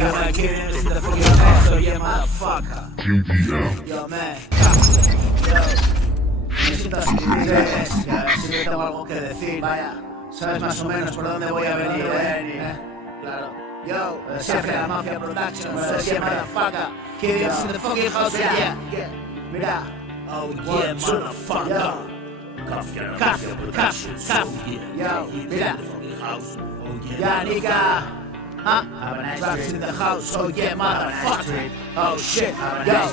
Yo, man, kidding, this is the fucking house, so yeah, motherfucker. Yo, man, me siento así, ya, siempre tengo algo que decir. Vaya, sabes más o menos por dónde voy a venir, Claro. Yo, chef de la Mafia Productions, so yeah, motherfucker. Kidding, this is the fucking house, yeah. Mira. Oh, yeah, motherfucker. Mafia Productions, yo, mira. Yeah, nigga. Raps in the house, oh yeah, motherfucker. Oh shit, yo.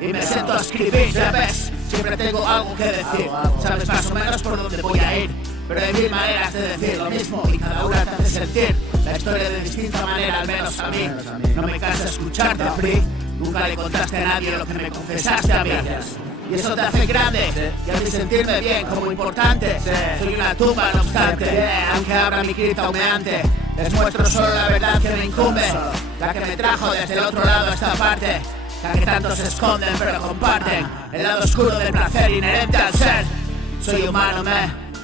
Y me siento a escribir, ya ves. Siempre tengo algo que decir. Sabes más o menos por dónde voy a ir. Pero hay mil maneras de decir lo mismo y cada una te hace sentir la historia de distinta manera, al menos a mí. No me cansa escucharte, Free. Nunca le contaste a nadie lo que me confesaste a mí. Y eso te hace grande, y a mí sentirme bien como importante. Soy una tumba, no obstante, aunque abra mi cripta humeante. Les muestro solo la verdad que me incumbe, la que me trajo desde el otro lado a esta parte, la que tantos esconden pero comparten, el lado oscuro del placer inherente al ser. Soy humano,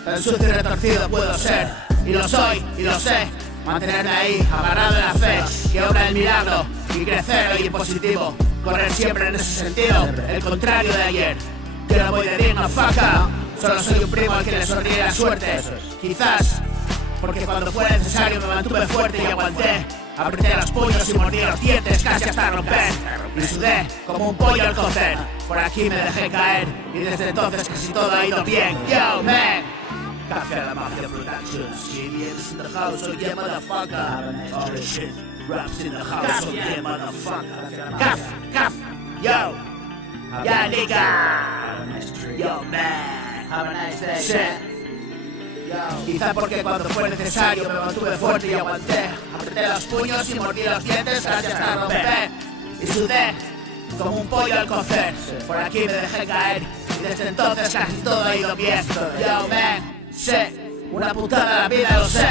tan sucio y retorcido puedo ser, y lo soy, y lo sé. Mantenerme ahí, agarrado en la fe, que obra el milagro, y crecer hoy en positivo. Correr siempre en ese sentido, el contrario de ayer. Yo no voy de digno, faca. Solo soy un primo al que le sonríe la suerte. Quizás, porque cuando fue necesario me mantuve fuerte y aguanté. Apreté los puños y mordí los dientes casi hasta romper. Y sudé como un pollo al cocer. Por aquí me dejé caer y desde entonces casi todo ha ido bien. Yo, man. Café a la Mafia Productions. Idiots in the house, oh yeah, motherfucker. Oh shit. Raps in the house, oh yeah, motherfucker. Kaf, yo. Yeah, nigga. Yo, man. Have a nice day. Shit. Quizá porque cuando fue necesario me mantuve fuerte y aguanté. Apreté los puños y mordí los dientes casi hasta romper. Y sudé como un pollo al cocer. Por aquí me dejé caer y desde entonces casi todo ha ido bien. Yo, man. Sé, una putada la vida, lo sé.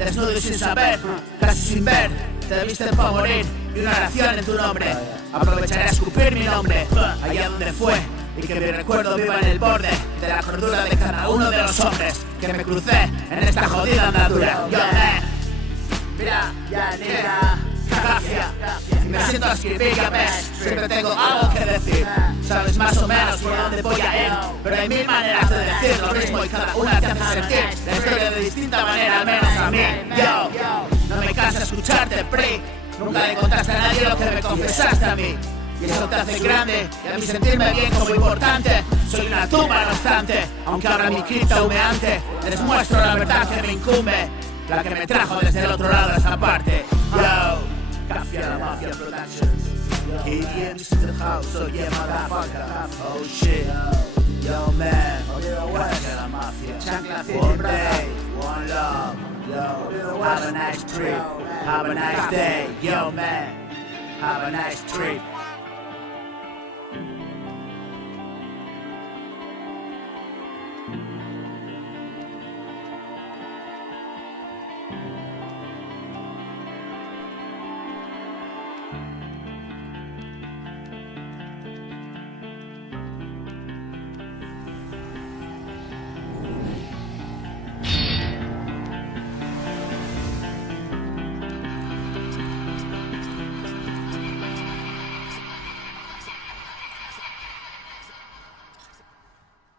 Desnudo y sin saber, casi sin ver. Te visten para morir y una oración en tu nombre. Aprovecharé a escupir mi nombre allá donde fue y que mi recuerdo viva en el borde de la cordura de cada uno de los hombres que me crucé en esta jodida andadura. Yo, mira, ya nega, gracias. Y me siento a escribir, ya ves, siempre tengo algo que decir. Sabes más o menos por dónde voy a ir, pero hay mil maneras de decir lo mismo y cada una te hace sentir la historia de distinta manera, al menos a mí. Yo, no me cansa escucharte, Pri. Nunca le contaste a nadie lo que me confesaste a mí. Y eso te hace grande y a mí sentirme bien como importante. Soy una tumba, no obstante, aunque abra mi cripta humeante. Les muestro la verdad que me incumbe, la que me trajo desde el otro lado de esta parte. Yo, Café a la Mafia Productions. Idiots in the house, oh yeah, motherfucker. Oh shit. Yo, man. Café a la Mafia. One day, one love. Yo, have a nice trip. Have a nice day. Yo, man. Have a nice trip.